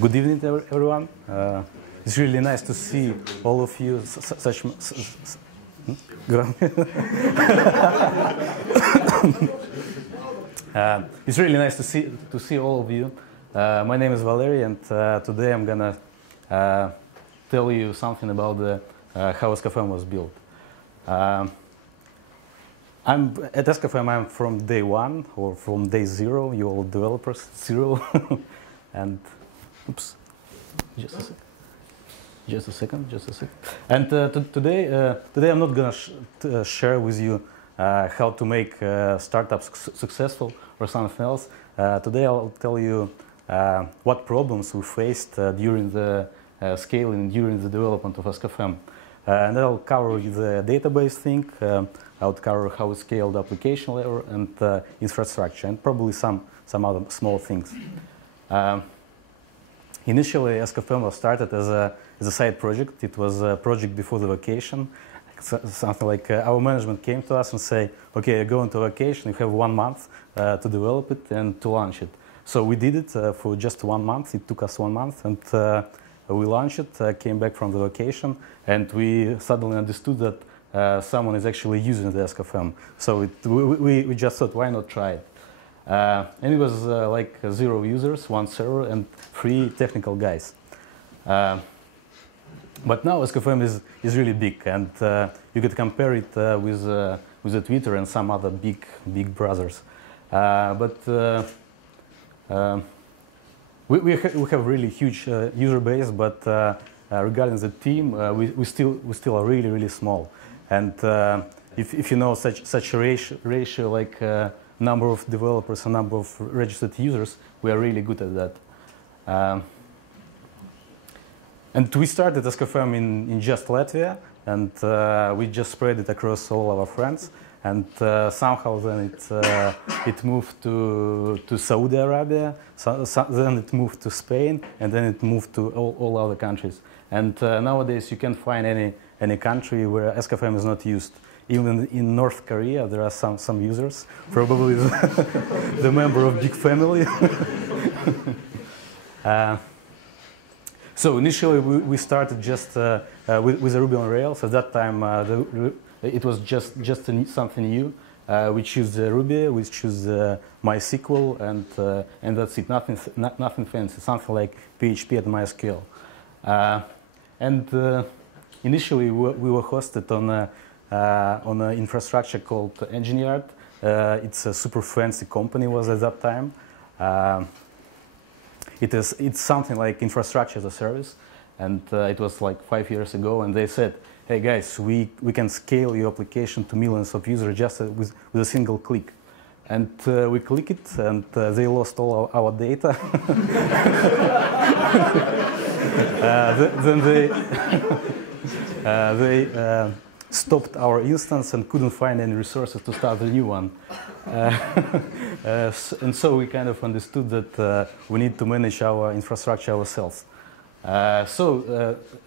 Good evening, everyone. It's really nice to see all of you. It's really nice to see all of you. My name is Valery, and today I'm gonna tell you something about how SKFM was built. I'm at SKFM. I'm from day one or from day zero. You all developers zero, and oops, just a second. And today I'm not gonna share with you how to make startups successful or something else. Today I'll tell you what problems we faced during the scaling, during the development of SKFM. And I'll cover the database thing. I'll cover how we scaled the application layer and infrastructure, and probably some other small things. Initially, SKFM was started as a side project. It was a project before the vacation. Something like our management came to us and say, "Okay, you're going to vacation. You have 1 month to develop it and to launch it." So we did it for just 1 month. It took us 1 month, and we launched it. Came back from the vacation, and we suddenly understood that someone is actually using the SKFM. So we just thought, why not try it? And it was like 0 users, 1 server, and 3 technical guys. But now SKFM is really big, and you could compare it with Twitter and some other big brothers. We have really huge user base, but regarding the team, we still are really small. And if you know such a ratio like number of developers and number of registered users, we are really good at that. And we started SKFM in just Latvia, and we just spread it across all our friends. And somehow then it moved to Saudi Arabia, then it moved to Spain, and then it moved to all other countries. And nowadays you can't find any country where SKFM is not used. Even in North Korea there are some users, probably the member of big family. So initially we started just with Ruby on Rails. At that time it was just something new. We choose Ruby, we choose MySQL, and that's it. Nothing fancy. Something like PHP and MySQL. Initially we were hosted on an infrastructure called Engineered. It's a super fancy company was at that time. It's something like infrastructure as a service, and it was like 5 years ago, and they said, "Hey guys, we can scale your application to millions of users just with a single click." And we click it, and they lost all our data. Then they stopped our instance and couldn't find any resources to start a new one. And so we kind of understood that we need to manage our infrastructure ourselves.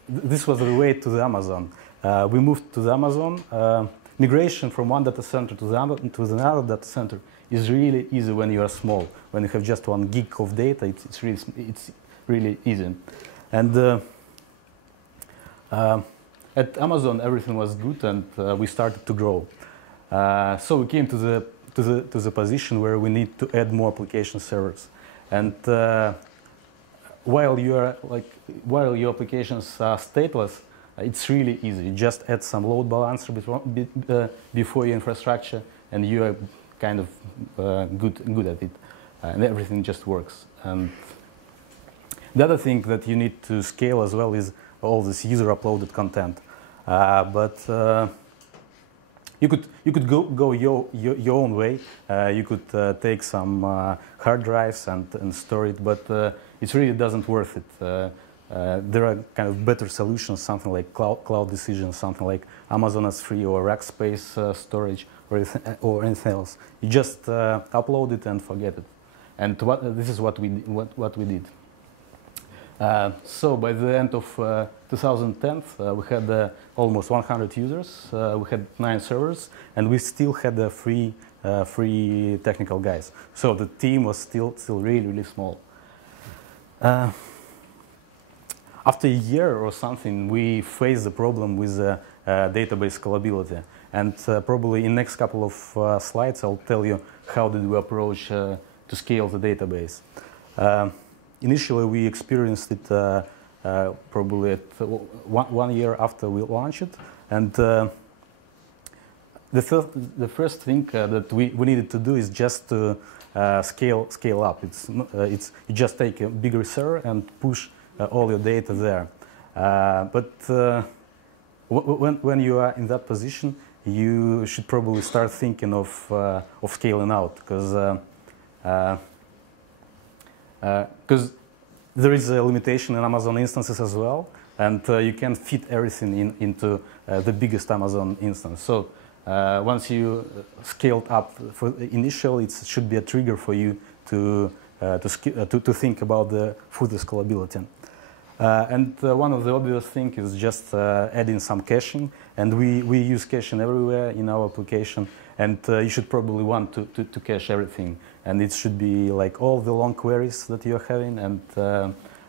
This was the way to the Amazon. We moved to the Amazon. Migration from one data center to another data center is really easy when you are small. When you have just 1 gig of data, it's really easy. And at Amazon, everything was good, and we started to grow. So we came to the position where we need to add more application servers. And while your applications are stateless, it's really easy. You just add some load balancer before your infrastructure, and you are kind of good at it, and everything just works. And the other thing that you need to scale as well is all this user-uploaded content. You could go your own way. You could take some hard drives and store it, but it really doesn't worth it. There are kind of better solutions, something like cloud decisions, something like Amazon S3 or Rackspace storage or anything else. You just upload it and forget it. And this is what we did. So by the end of 2010, we had almost 100 users. We had 9 servers, and we still had 3 technical guys. So the team was still really small. after a year or something, we faced the problem with database scalability. And probably in next couple of slides, I'll tell you how did we approach to scale the database. Initially, we experienced it probably at 1 year after we launched it. And the first thing that we needed to do is just to scale up. You just take a bigger server and push all your data there. But when you are in that position, you should probably start thinking of scaling out, because there is a limitation in Amazon instances as well, and you can't fit everything into the biggest Amazon instance. So once you scaled up for initial, it should be a trigger for you to think about the further scalability. And one of the obvious things is just adding some caching, and we use caching everywhere in our application, and you should probably want to cache everything, and it should be like all the long queries that you're having, and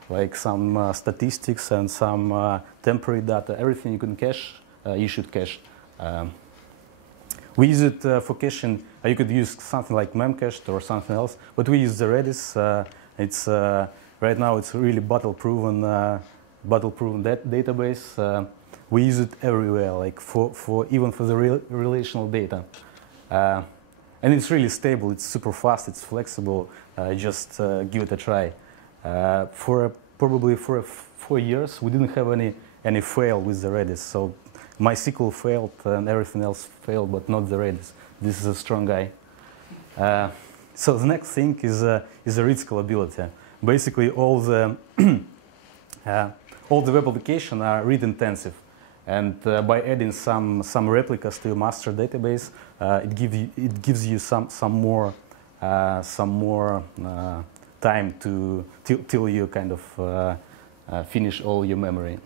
like some statistics and some temporary data, everything you can cache, you should cache. We use it for caching. You could use something like memcached or something else, but we use the Redis. Right now, it's really battle-proven database. We use it everywhere, like even for the relational data, and it's really stable. It's super fast. It's flexible. Just give it a try. Probably for 4 years, we didn't have any fail with the Redis. So MySQL failed and everything else failed, but not the Redis. This is a strong guy. So the next thing is the read scalability. Basically, all the web applications are read intensive, and by adding some replicas to your master database, it gives you some more time till you kind of finish all your memory.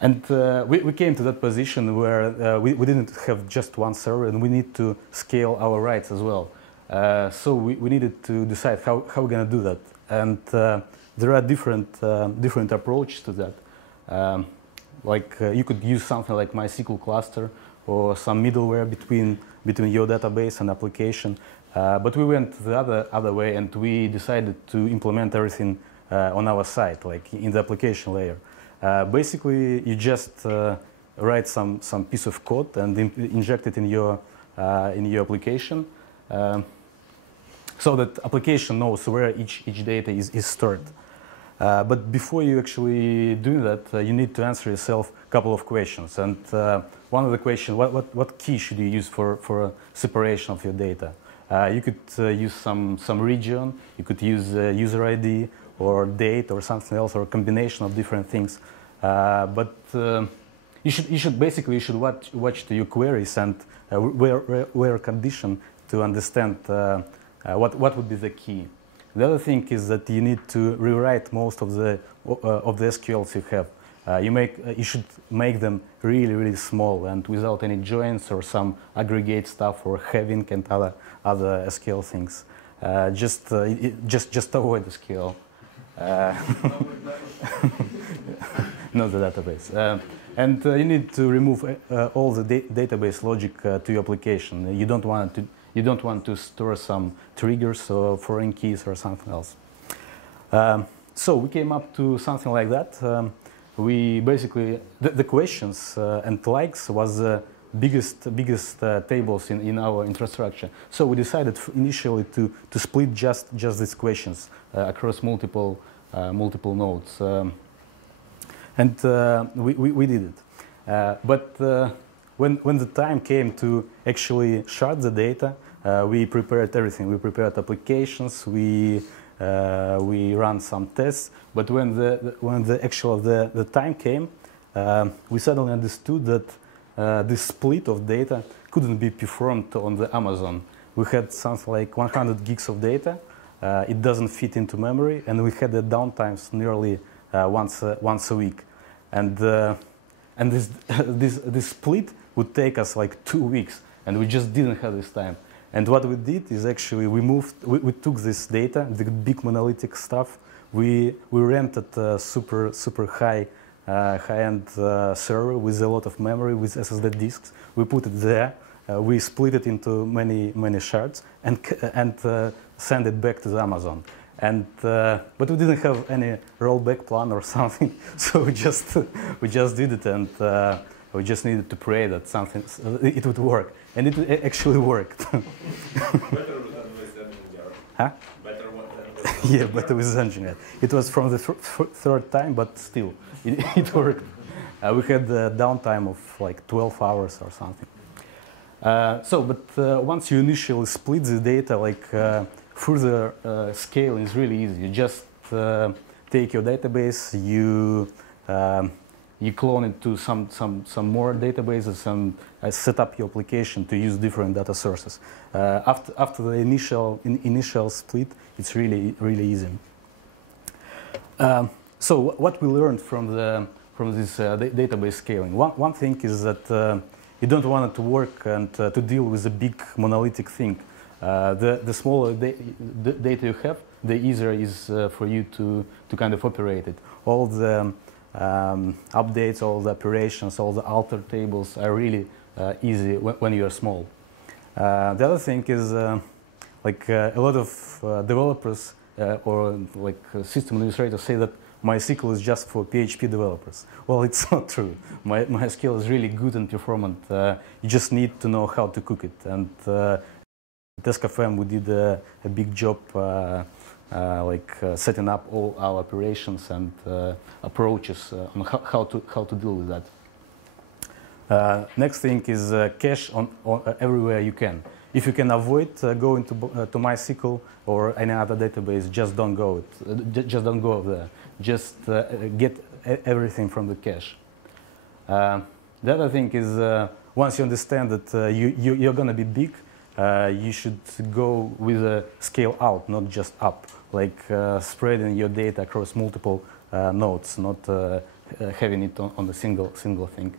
And we came to that position where we didn't have just one server, and we need to scale our writes as well. So we needed to decide how we're going to do that. And there are different approaches to that. You could use something like MySQL cluster or some middleware between your database and application. But we went the other way, and we decided to implement everything on our side, like in the application layer. Basically, you just write some piece of code and inject it in your application, so that application knows where each data is stored. But before you actually do that, you need to answer yourself a couple of questions. And one of the questions: what key should you use for separation of your data? You could use some region. You could use user ID or date or something else, or a combination of different things. But you should watch to your queries and where condition to understand what would be the key. The other thing is that you need to rewrite most of the SQLs you have. You should make them really small and without any joins or some aggregate stuff or having and other SQL things. Just avoid SQL. Not the database. And you need to remove all the database logic to your application. You don't want to store some triggers or foreign keys or something else. So we came up to something like that. We basically the questions and likes was the biggest tables in our infrastructure. So we decided initially to split just these questions across multiple nodes, and we did it. But when the time came to actually shard the data, we prepared everything. We prepared applications. We ran some tests. But when the time came, we suddenly understood that this split of data couldn't be performed on the Amazon. We had something like 100 gigs of data. It doesn't fit into memory, and we had the downtimes nearly once a week. And this split would take us like 2 weeks, and we just didn't have this time. And what we did is actually we took this data, the big monolithic stuff, we rented a super high-end server with a lot of memory with SSD disks. We put it there. We split it into many shards and send it back to the Amazon. And but we didn't have any rollback plan or something, so we just did it, and we just needed to pray that something it would work, and it actually worked. Better than with engineer. Huh? Better one than with Yeah, better with engineer. It was from the third time, but still, it worked. We had a downtime of like 12 hours or something. Once you initially split the data, like further scaling is really easy. You just take your database, you clone it to some more databases, and set up your application to use different data sources. After the initial split, it's really easy. So what we learned from this database scaling? One thing is that you don't want it to work and to deal with a big monolithic thing. The smaller data you have, the easier it is for you to kind of operate it. All the updates, all the operations, all the alter tables are really easy when you are small. The other thing is like a lot of developers or like system administrators say that MySQL is just for PHP developers. Well, it's not true. MySQL is really good and performant. You just need to know how to cook it. And at ESCFM, we did a big job setting up all our operations and approaches on how to deal with that. Next thing is cache on everywhere you can. If you can avoid going to MySQL or any other database, just don't go there. Just get everything from the cache. The other thing is once you understand that you're going to be big, you should go with a scale out, not just up, like spreading your data across multiple nodes, not having it on a single thing.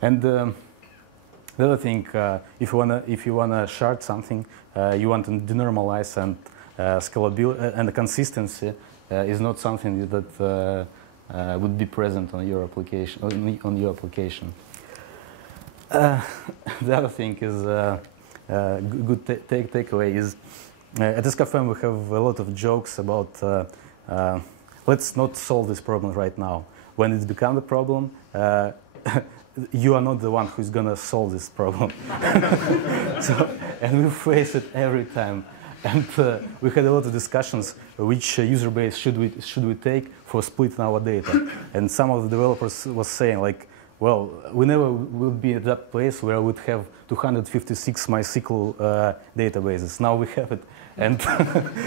And the other thing, if you wanna shard something, you want to denormalize, and scalability and the consistency is not something that would be present on your application. The other thing is good takeaway is at ESCFM we have a lot of jokes about let's not solve this problem right now. When it becomes a problem, you are not the one who's gonna solve this problem. And we face it every time. And we had a lot of discussions which user base should we take for splitting our data. And some of the developers was saying like, well, we never will be at that place where we'd have 256 MySQL databases. Now we have it, and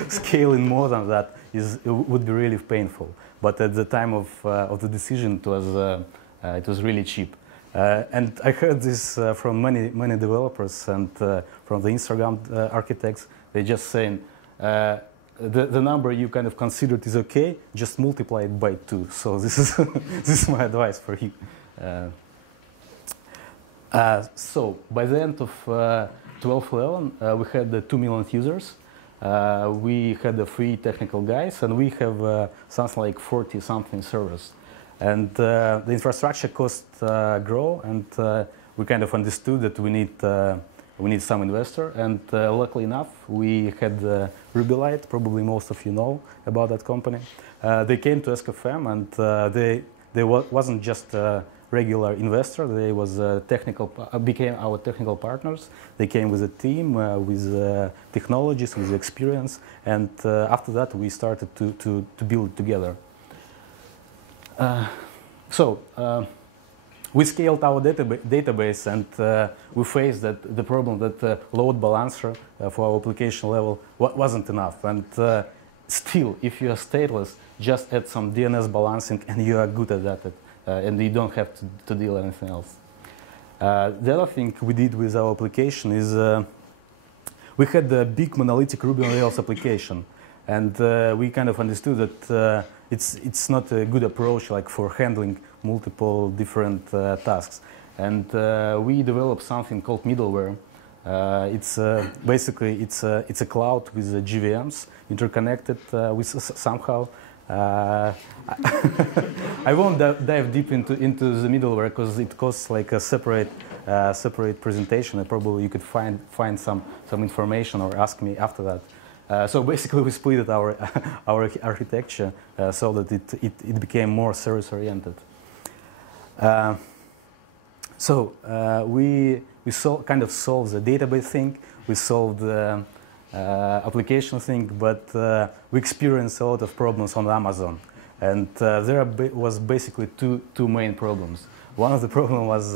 scaling more than that would be really painful. But at the time of the decision, it was really cheap. And I heard this from many developers and from the Instagram architects. They're just saying the number you kind of considered is okay, just multiply it by 2. So this is my advice for you. So by the end of 12/11, we had 2 million users. We had 3 technical guys, and we have something like 40-something servers. And the infrastructure costs grow, and we kind of understood that we need some investor. And luckily enough, we had Rubylight. Probably most of you know about that company. They came to ESCFM, and they wasn't just a regular investor. They was became our technical partners. They came with a team, with technologies, with experience, and after that we started to build together. We scaled our database, and we faced the problem that load balancer for our application level wasn't enough. And still, if you are stateless, just add some DNS balancing, and you are good at that, and you don't have to deal with anything else. The other thing we did with our application is we had a big monolithic Ruby on Rails application, and we kind of understood that it's not a good approach like for handling multiple different tasks. And we developed something called middleware. It's basically it's a cloud with GVMs interconnected with somehow, I won't dive deep into the middleware because it costs like a separate presentation. And probably you could find some information or ask me after that. So basically, we split our architecture so that it became more service-oriented. So we kind of solved the database thing. We solved the application thing, but we experienced a lot of problems on Amazon. And there was basically two main problems. One of the problems was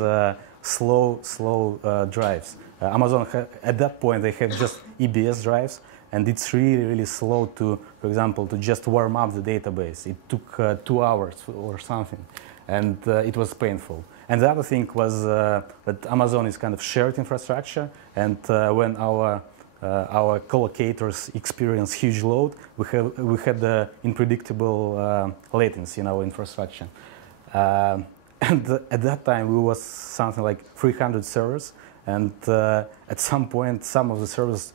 slow drives. Amazon, at that point, they have just EBS drives, and it's really slow to, for example, to just warm up the database. It took 2 hours or something, and it was painful. And the other thing was that Amazon is kind of shared infrastructure, and when our collocators experience huge load, we had unpredictable latency in our infrastructure. And at that time, we was something like 300 servers, and at some point, some of the servers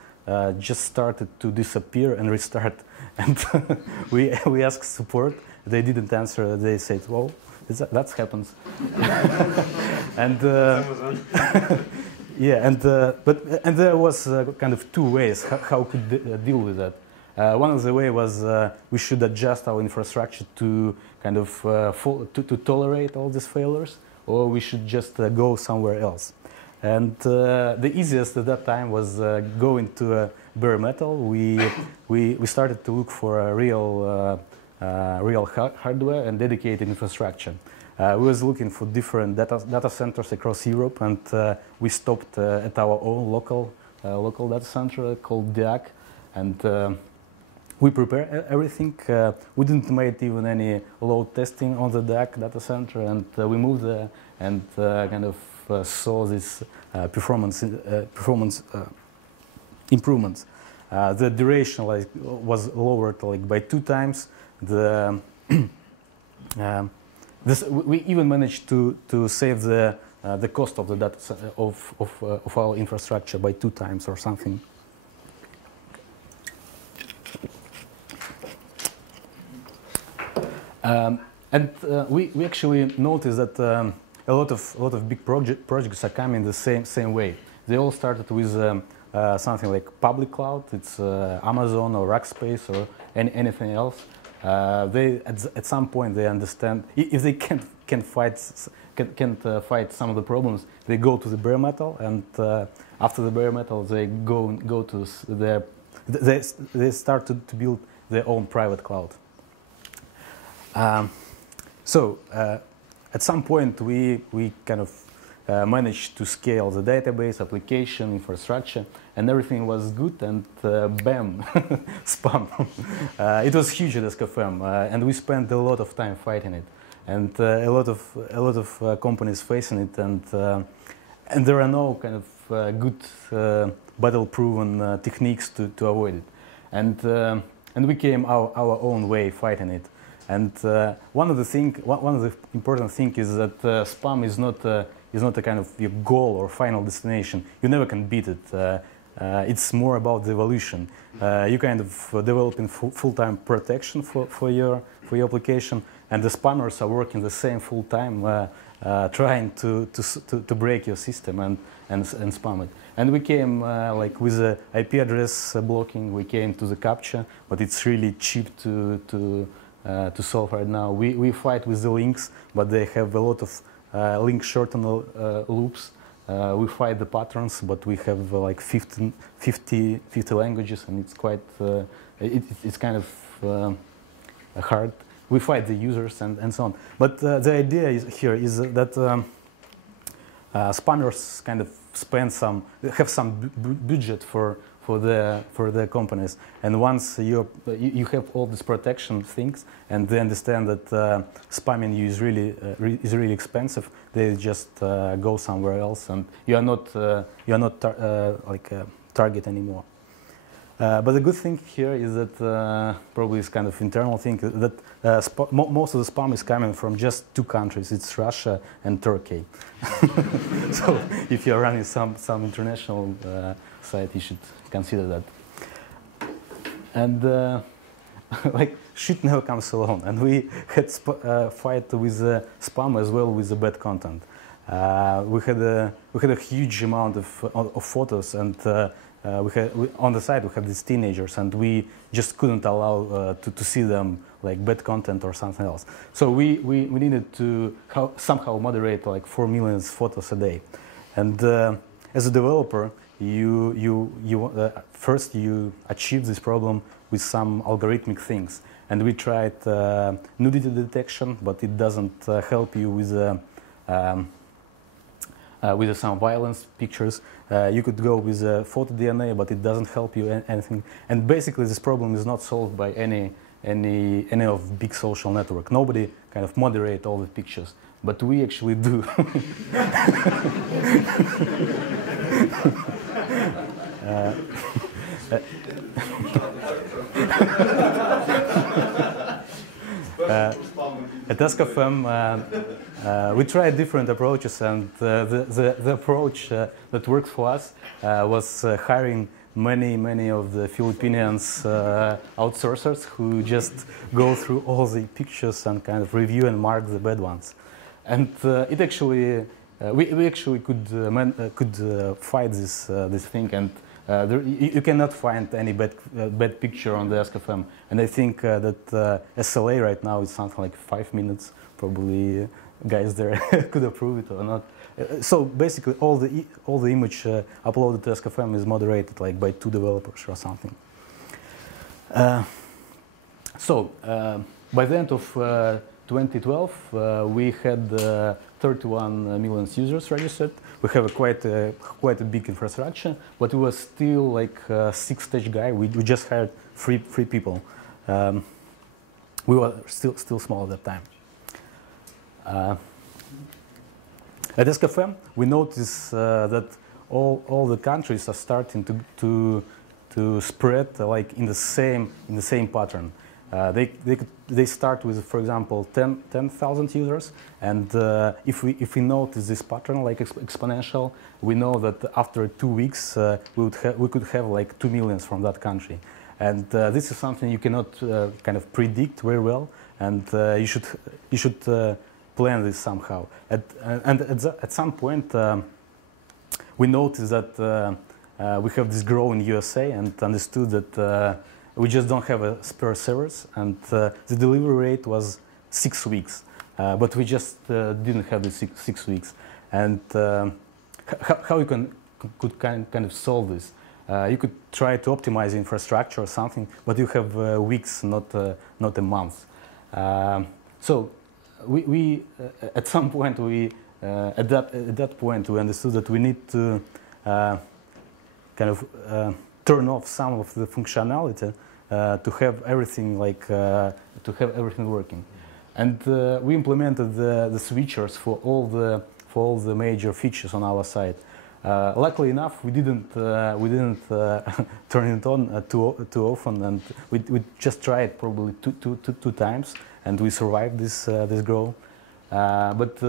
just started to disappear and restart. And we asked support. They didn't answer. They said, "Well, that happens." And yeah, and there was kind of two ways how we could deal with that. One of the way was we should adjust our infrastructure to kind of to tolerate all these failures, or we should just go somewhere else. And the easiest at that time was going to bare metal. We started to look for a real hardware and dedicated infrastructure. We was looking for different data centers across Europe, and we stopped at our own local data center called DIAC, and we prepared everything. We didn't make even any load testing on the DIAC data center, and we moved there and kind of saw this performance improvements. The duration was lowered by 2 times. We even managed to save the cost of the data of our infrastructure by 2 times or something. And we actually noticed that a lot of big projects are coming the same way. They all started with something like public cloud. It's Amazon or Rackspace or anything else. At some point they understand if they can't fight some of the problems, they go to the bare metal, and after the bare metal they go to they start to build their own private cloud. So at some point we kind of managed to scale the database, application, infrastructure, and everything was good, and bam, spam. It was huge at SKFM, and we spent a lot of time fighting it, and a lot of companies facing it, and there are no kind of good battle-proven techniques to avoid it, and we came our own way fighting it. And one of the important things is that spam is not a kind of your goal or final destination. You never can beat it. It's more about the evolution. You kind of developing full-time protection for your application, and the spammers are working the same full-time, trying to break your system and spam it. And we came like with the IP address blocking. We came to the captcha, but it's really cheap to solve right now. We fight with the links, but they have a lot of link shorten loops. We fight the patterns, but we have like 50 languages, and it's quite it's kind of hard. We fight the users and so on. But the idea here is that spammers kind of have some budget for the companies, and once you have all these protection things, and they understand that spamming you is really expensive, they just go somewhere else, and you are not like a target anymore. But the good thing here is that probably it's kind of internal thing that most of the spam is coming from just 2 countries. It's Russia and Turkey. So if you're running some international site, you should consider that. And like shit never comes alone, and we had fight with spam as well with the bad content. We had a huge amount of photos, and on the side we had these teenagers, and we just couldn't allow to see them like bad content or something else. So we needed to somehow moderate like 4 million photos a day, and as a developer, first you achieve this problem with some algorithmic things, and we tried nudity detection, but it doesn't help you with some violence pictures. You could go with photo DNA, but it doesn't help you anything. And basically, this problem is not solved by any of big social network. Nobody kind of moderate all the pictures, but we actually do. At Ask.fm, we tried different approaches, and the approach that worked for us was hiring many of the Filipinians outsourcers who just go through all the pictures and kind of review and mark the bad ones. And it actually, we actually could fight this thing, and you cannot find any bad picture on the Ask.fm. And I think that SLA right now is something like 5 minutes. Probably guys there could approve it or not. So basically, all the image uploaded to Ask.fm is moderated like by 2 developers or something. By the end of 2012, we had 31 million users registered. We have quite a big infrastructure, but we were still like a 6-stage guy. We just hired three people. We were still small at that time. At Ask.fm, we noticed that all the countries are starting to spread like in the same pattern. They start with, for example, 10,000 users, and if we notice this pattern like exponential, we know that after 2 weeks we could have like 2 million from that country, and this is something you cannot kind of predict very well, and you should plan this somehow. At some point, we noticed that we have this grow in USA, and understood that we just don't have spare servers, and the delivery rate was 6 weeks, but we just didn't have the 6 weeks. And how you could kind of solve this? You could try to optimize infrastructure or something, but you have weeks, not a month. So we at some point at that point we understood that we need to kind of turn off some of the functionality to have everything working, and we implemented the switchers for all the major features on our site. Luckily enough, we didn't turn it on too often, and we just tried probably two times, and we survived this grow. But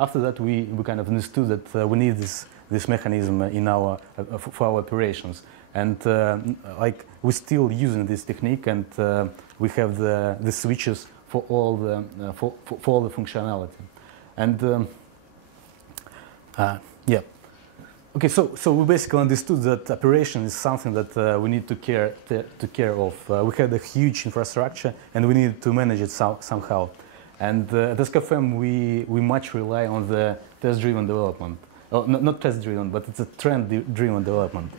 after that, we kind of understood that we need this mechanism in for our operations, and like we're still using this technique, and we have the switches for all the functionality, and yeah. Okay, so we basically understood that operation is something that we need to care of. We had a huge infrastructure, and we needed to manage it somehow. And at Ask.fm, we much rely on the test-driven development. Oh, not test-driven, but it's a trend-driven development.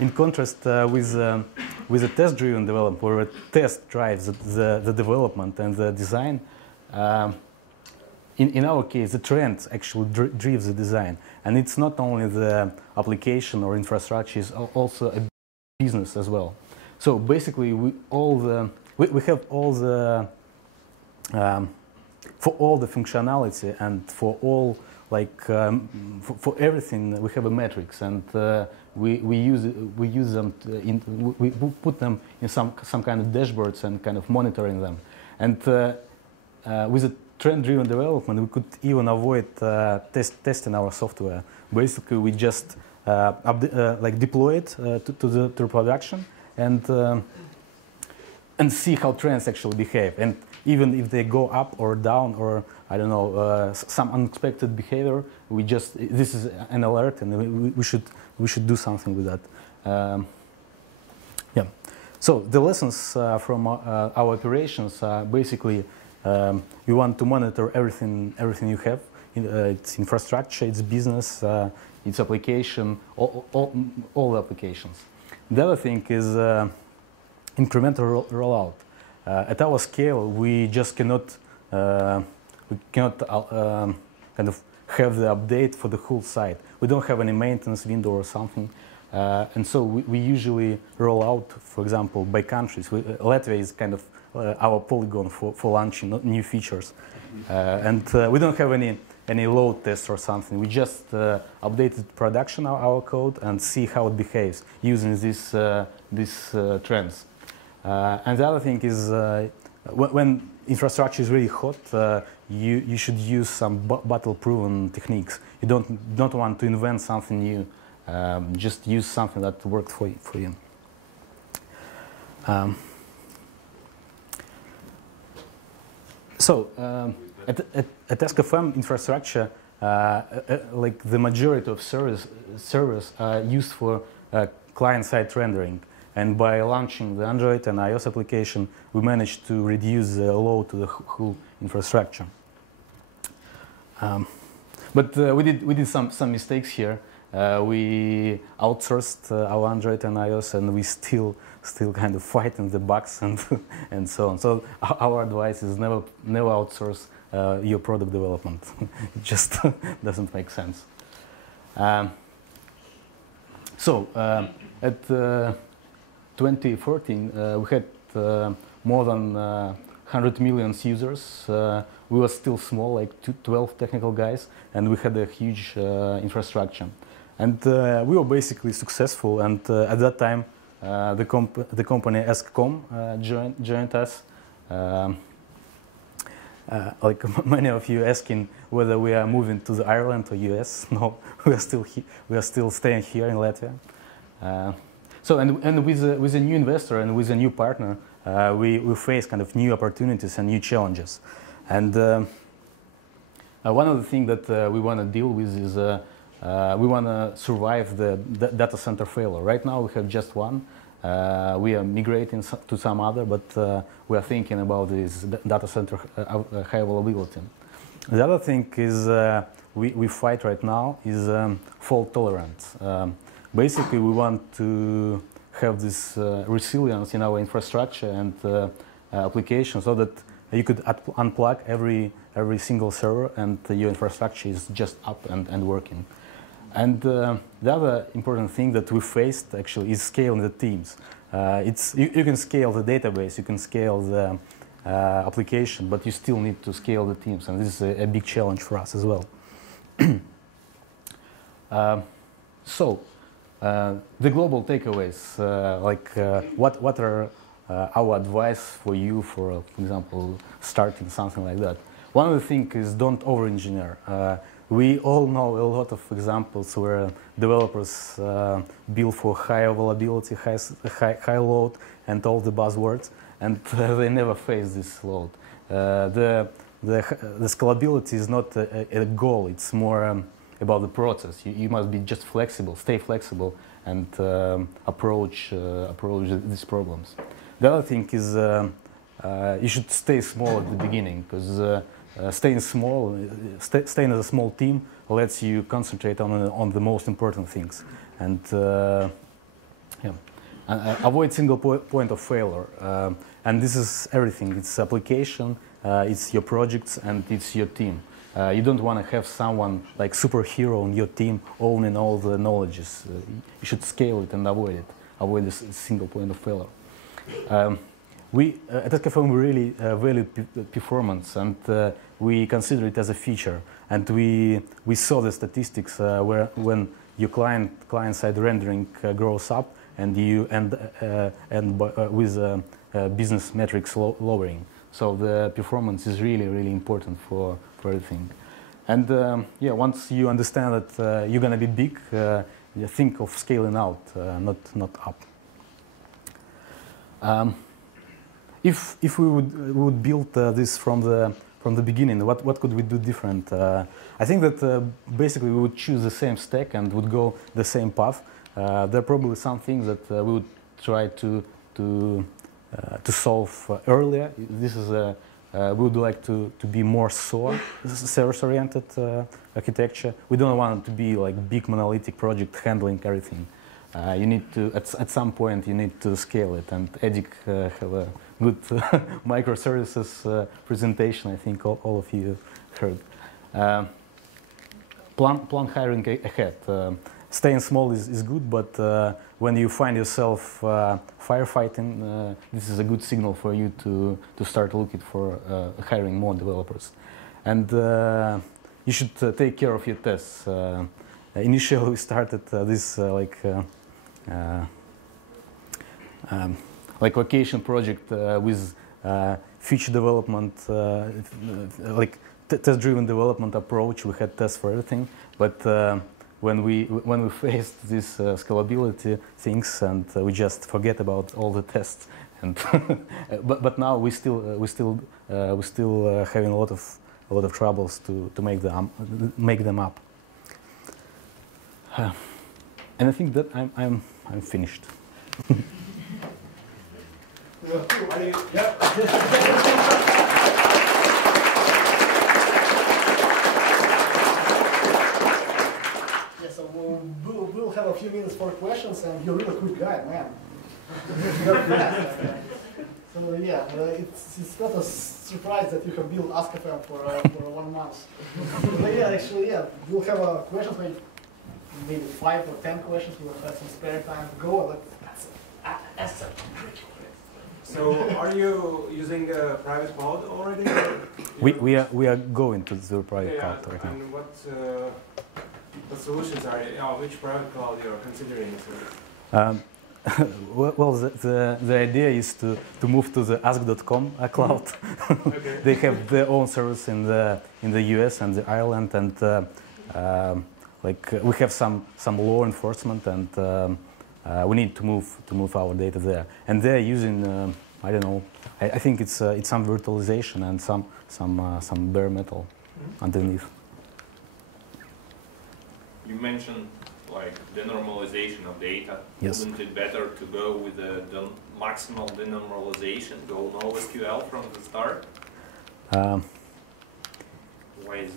In contrast with the test-driven development, where a test drives the development and the design, in our case, the trend actually drives the design. And it's not only the application or infrastructure, it's also a business as well. So basically, we have all the for all the functionality and for all for everything we have a metrics, and we use them we put them in some kind of dashboards and kind of monitoring them. And with the trend-driven development, we could even avoid testing our software. Basically, we just deploy it to the production, and and see how trends actually behave. And even if they go up or down, or I don't know, some unexpected behavior, this is an alert, and we should do something with that. Yeah. So the lessons from our operations are basically we want to monitor everything you have. It's infrastructure, it's business, it's application, all the applications. The other thing is incremental rollout. At our scale, we just cannot kind of have the update for the whole site. We don't have any maintenance window or something. And so we usually roll out, for example, by countries. Latvia is kind of our polygon for launching new features. And we don't have any load tests or something. We just updated production of our code and see how it behaves using these trends. And the other thing is when infrastructure is really hot, you should use some battle-proven techniques. You don't want to invent something new. Just use something that worked for you. So at SKFM infrastructure, like the majority of servers are used for client-side rendering. And by launching the Android and iOS application, we managed to reduce the load to the whole infrastructure. But we did some mistakes here. We outsourced our Android and iOS, and we still kind of fighting the bugs and so on. So our advice is never outsource your product development. It just doesn't make sense. So at 2014, we had more than 100 million users. We were still small, like 12 technical guys, and we had a huge infrastructure. And we were basically successful. And at that time, the company Eskcom joined us. Like many of you asking whether we are moving to the Ireland or US. No, we are still staying here in Latvia. So and with a new investor and with a new partner, we face kind of new opportunities and new challenges. And one of the things that we want to deal with is we want to survive the data center failure. Right now we have just one. We are migrating to some other, but we are thinking about this data center high availability. The other thing is we fight right now is fault tolerance. Basically, we want to have this resilience in our infrastructure and application, so that you could unplug every single server and your infrastructure is just up and working. And the other important thing that we faced actually is scaling the teams. You can scale the database, you can scale the application, but you still need to scale the teams, and this is a big challenge for us as well. So the global takeaways, what are our advice for you for example, starting something like that? One of the things is don't over-engineer. We all know a lot of examples where developers build for high availability, high load, and all the buzzwords, and they never face this load. The scalability is not a goal; it's more about the process. You must be just flexible, stay flexible, and approach these problems. The other thing is you should stay small at the beginning, because staying small, staying as a small team lets you concentrate on the most important things, and avoid single point of failure. And this is everything. It's application, it's your projects, and it's your team. You don't want to have someone like superhero on your team owning all the knowledges. You should scale it and avoid this single point of failure. We at SKFM we really value performance, and we consider it as a feature. And we saw the statistics where when your client-side rendering grows up, and with business metrics lowering. So the performance is really important for everything. And yeah, once you understand that you're gonna be big, you think of scaling out, not up. if we would build this from the beginning, what could we do different? I think that basically we would choose the same stack and would go the same path. There are probably some things that we would try to solve earlier. This is we would like to be more SOA, service-oriented architecture. We don't want it to be like big monolithic project handling everything. You need to, at some point, you need to scale it. And EDIC have a good microservices presentation. I think all of you heard. Plan hiring ahead. Staying small is good, but when you find yourself firefighting, this is a good signal for you to start looking for hiring more developers. And you should take care of your tests. Initially, we started this vacation project with feature development, test-driven development approach. We had tests for everything, but when we faced these scalability things, and we just forget about all the tests, and but now we still having a lot of troubles to make them up. And I think that I'm finished. So we'll have a few minutes for questions, and you're a really quick guy, man. You're fast. So yeah, it's not a surprise that you have built Ask.fm for 1 month. But yeah, actually, yeah, we'll have a question, maybe 5 or 10 questions. We'll have some spare time to go. But that's a tricky question. So, are you using a private cloud already? We are going to the private cloud right now. And what solutions are you? Which private cloud you are considering? Well, the idea is to move to the Ask.com cloud. Okay. They have their own service in the US and the Ireland, and we have some law enforcement, and we need to move our data there. And they're using I don't know. I think it's some virtualization and some bare metal underneath. You mentioned like denormalization of data. Yes. Wouldn't it better to go with the maximal denormalization, go NoSQL from the start? Why is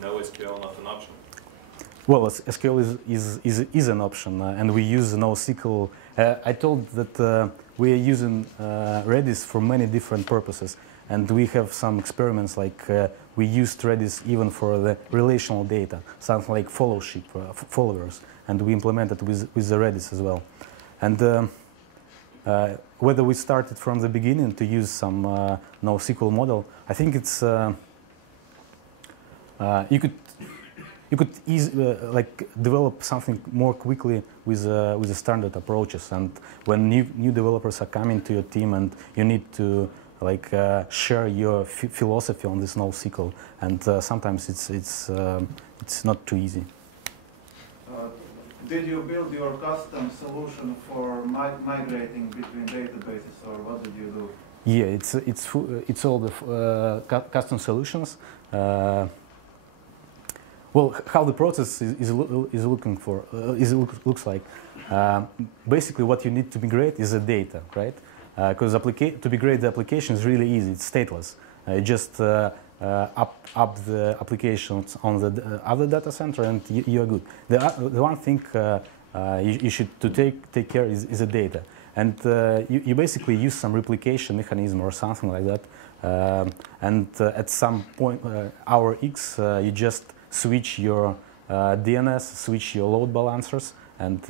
NoSQL not an option? Well, SQL is an option, and we use NoSQL. I told that we are using Redis for many different purposes, and we have some experiments like we used Redis even for the relational data, something like followers, and we implemented with the Redis as well. And whether we started from the beginning to use some NoSQL model, I think it's you could develop something more quickly with the standard approaches. And when new developers are coming to your team, and you need to share your philosophy on this NoSQL, and sometimes it's not too easy. Did you build your custom solution for migrating between databases, or what did you do? Yeah, it's all the custom solutions. Well, how the process looks like. Basically, what you need to migrate is the data, right? Because to migrate the application is really easy. It's stateless. You just up the applications on the other data center, and you are good. The one thing you should take care is the data, and you basically use some replication mechanism or something like that. And at some point, hour X, you just switch your DNS, switch your load balancers, and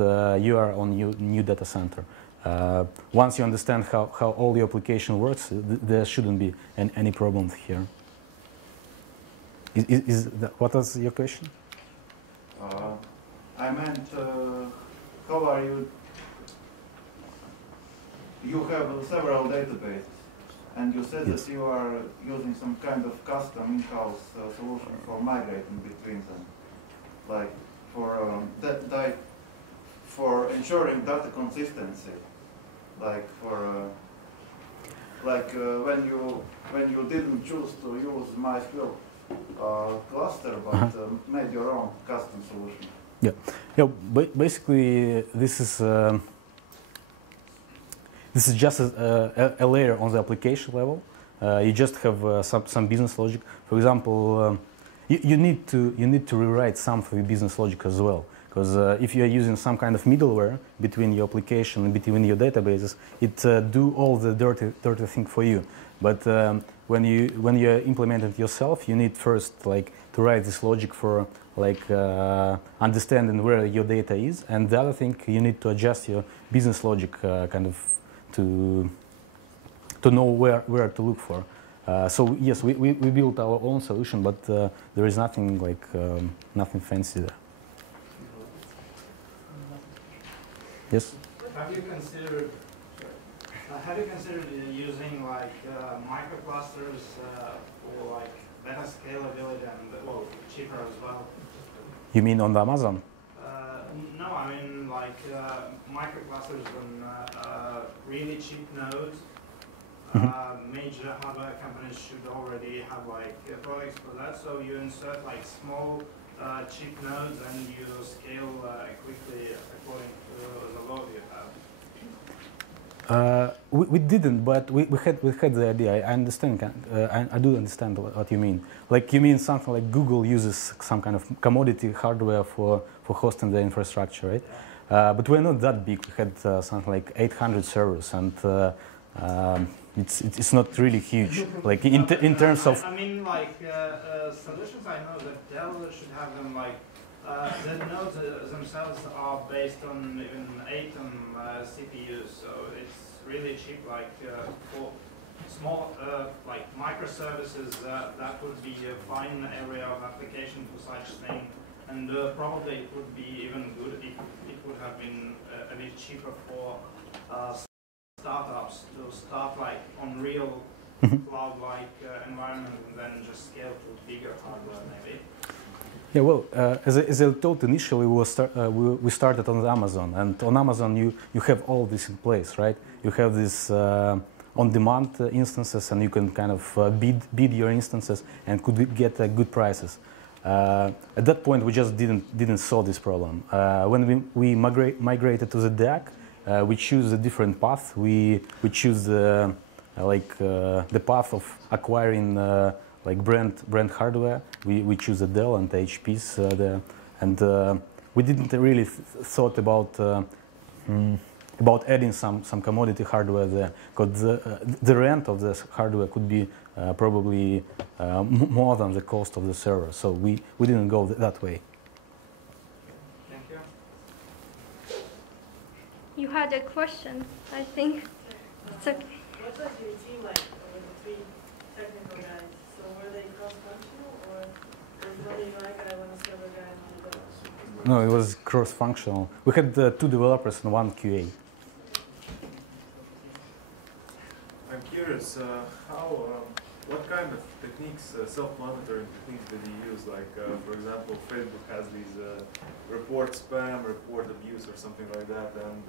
you are on new data center. Once you understand how all the application works, there shouldn't be any problems here. What was your question? I meant, how are you? You have several databases, and you said yes. that you are using some kind of custom in-house solution for migrating between them, like for ensuring data consistency, like for. like when you didn't choose to use MySQL cluster, but made your own custom solution. Yeah, yeah. Basically, this is just a layer on the application level. You just have some business logic. For example, you need to rewrite some of your business logic as well. Because if you are using some kind of middleware between your application and between your databases, it do all the dirty thing for you. But when you implement it yourself, you need first like to write this logic for like understanding where your data is, and the other thing you need to adjust your business logic kind of to know where to look for. So yes, we built our own solution, but there is nothing like nothing fancy there. Yes. Have you considered using like microclusters for like better scalability and well cheaper as well? You mean on the Amazon? No, I mean like microclusters on really cheap nodes. Major hardware companies should already have like products for that. So you insert like small cheap nodes and you scale quickly according to the load you have. We didn't, but we had the idea. I understand. I do understand what you mean. Like you mean something like Google uses some kind of commodity hardware for hosting the infrastructure, right? But we're not that big. We had something like 800 servers, and it's not really huge. Like in terms of. I mean, like solutions. I know that Dell should have them like. The nodes themselves are based on even Atom CPUs, so it's really cheap. Like for small, like microservices, that would be a fine area of application for such thing. And probably it would be even good if it would have been a bit cheaper for startups to start like on real cloud-like environment and then just scale to bigger hardware maybe. Yeah, well, as I told initially, we started on Amazon, and on Amazon you have all this in place, right? You have this on-demand instances, and you can kind of bid your instances and could get good prices. At that point, we just didn't solve this problem. When we migrated to the DAC, we choose a different path. We choose the path of acquiring. Like brand hardware, we choose the Dell and the HPs there, and we didn't really thought about adding some commodity hardware there, because the rent of this hardware could be probably more than the cost of the server. So we didn't go that way. Thank you. You had a question, I think. It's okay. What was your team like with the three technical guys? So were they cross-functional, or was one UI guy, one server guy, and one developer? No, it was cross-functional. We had 2 developers and 1 QA. I'm curious, what kind of techniques, self-monitoring techniques did you use? Like, for example, Facebook has these report spam, report abuse, or something like that. And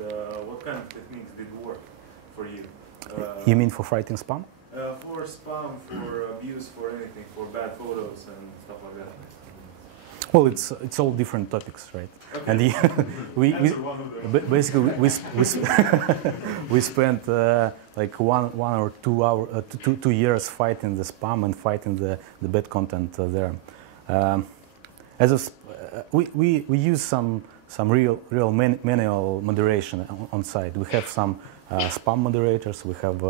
what kind of techniques did work for you? You mean for fighting spam? For spam, for abuse, for anything, for bad photos and stuff like that. Well, it's all different topics, right? Okay. And basically we spent like one or 2 hours, 2 years fighting the spam and fighting the bad content there. We use some real manual moderation on site. We have some spam moderators. We have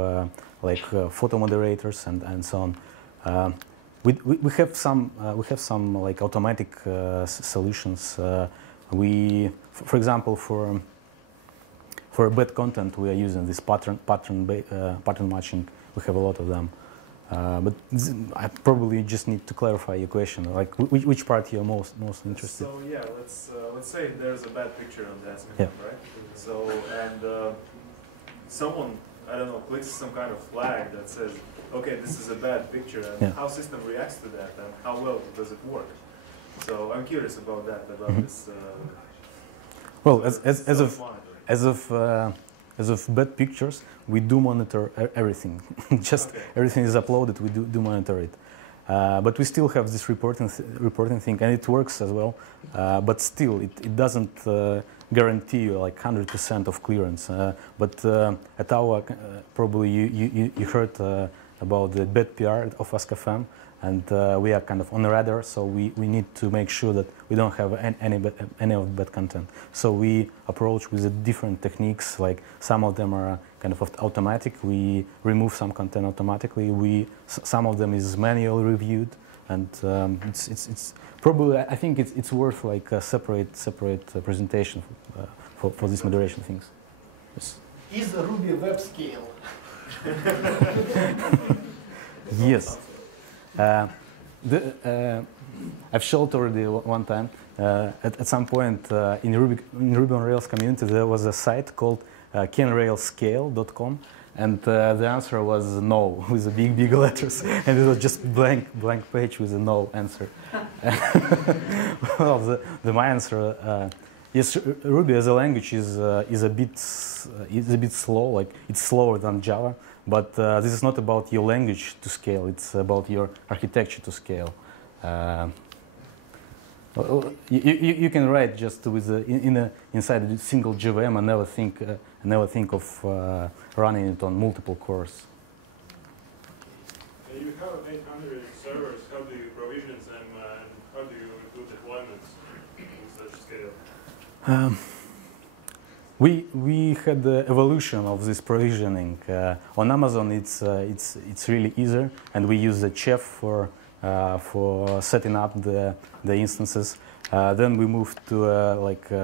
like photo moderators and so on. We have some like automatic solutions. For example, for bad content, we are using this pattern matching. We have a lot of them. But I probably just need to clarify your question. Like which part you're most interested? So yeah, let's say there's a bad picture on the SMM, yeah. right? So and someone, I don't know, clicks some kind of flag that says, okay, this is a bad picture, and yeah. how system reacts to that, and how well does it work? So I'm curious about that, about this. Well, as of bad pictures, we do monitor everything. Just everything is uploaded, we do monitor it. But we still have this reporting thing, and it works as well. But still, it doesn't guarantee you like 100% of clearance. But at our, probably you heard about the bad PR of AskFM, and we are kind of on the radar, so we need to make sure that we don't have any of bad content. So we approach with different techniques, like some of them are kind of automatic. We remove some content automatically. Some of them is manually reviewed, and it's probably, I think it's worth like a separate presentation for these moderation things. Yes. Is the Ruby web scale? Yes. I've showed already one time. At some point in Ruby on Rails community, there was a site called canrailscale.com, and the answer was no with the big letters, and it was just blank page with a no answer. Well, my answer. Yes, Ruby as a language is a bit slow. Like it's slower than Java, but this is not about your language to scale. It's about your architecture to scale. You can write just with inside a single JVM and never think of running it on multiple cores. You have 800 servers. How do you provision them, and how do you do deployments with such scale? We had the evolution of this provisioning. On Amazon, it's really easier, and we use the Chef for setting up the instances. Then we moved to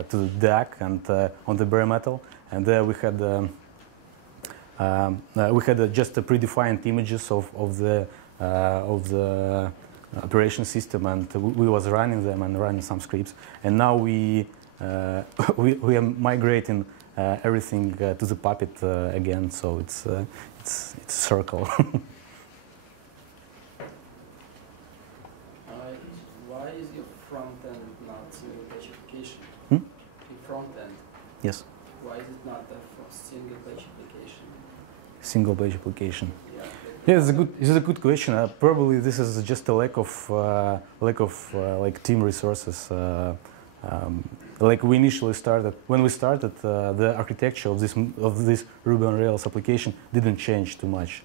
to the DAC and on the bare metal, and there we had just a predefined images of the operation system, and we was running them and running some scripts. And now we are migrating everything to the Puppet again, so it's a circle. Why is your front end not single page application? Hmm? Your front end. Yes. Why is it not a single page application? Single page application. Yeah, it's a good question. Probably this is just a lack of like team resources. Like we initially started, when we started, the architecture of this Ruby on Rails application didn't change too much.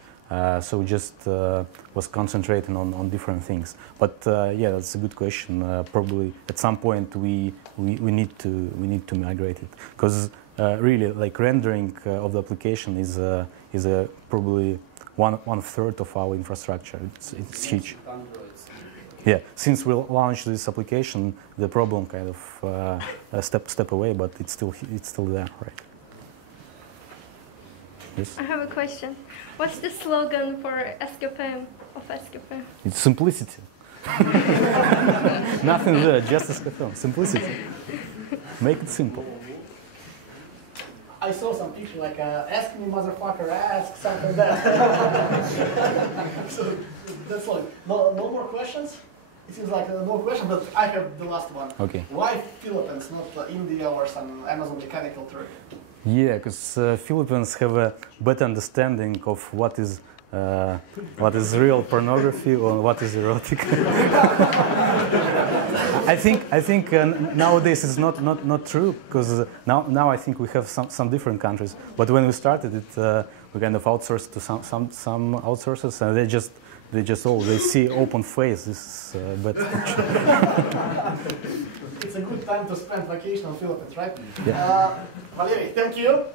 So we just was concentrating on different things. But yeah, that's a good question. Probably at some point we need to migrate it, because really like rendering of the application is probably one third of our infrastructure. It's huge. Yeah, since we launched this application, the problem kind of step away, but it's still there, right? Yes. I have a question. What's the slogan for AskFM of AskFM? It's simplicity. Nothing there, just AskFM. Simplicity. Make it simple. I saw some picture like ask me motherfucker, ask something like that. So that's all. No more questions? It seems like no question, but I have the last one. Okay. Why Philippines, not India or some Amazon Mechanical Turk? Yeah, because Philippines have a better understanding of what is real pornography or what is erotic. I think nowadays it's not true, because now I think we have some different countries. But when we started it, we kind of outsourced to some outsourcers, and they see open face. This is bad picture. It's a good time to spend vacation in Philippines, right? Yeah. Valery, thank you.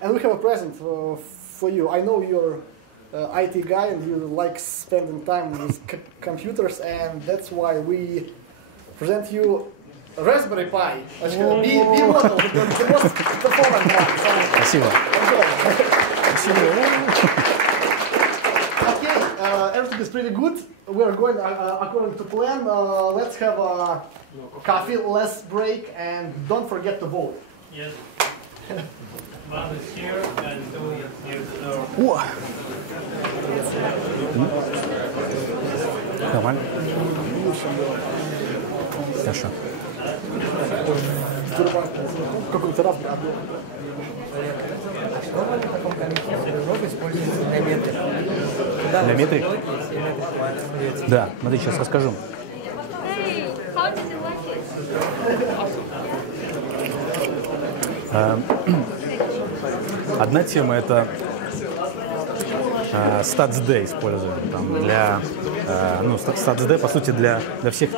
And we have a present for you. I know you're IT guy and you like spending time with computers, and that's why we present you a Raspberry Pi. B model, the most performant one. Спасибо. Okay, everything is pretty good. We are going according to plan. Let's have a coffee, less break, and don't forget to vote. Yes. One is here and two is near the door. Нормально? Хорошо. Какой-то раз. Для метрик? Да, смотри, сейчас расскажу. Hey, how did you like it? Одна тема — это StatsD используем там для, ну, StatsD, по сути, для всех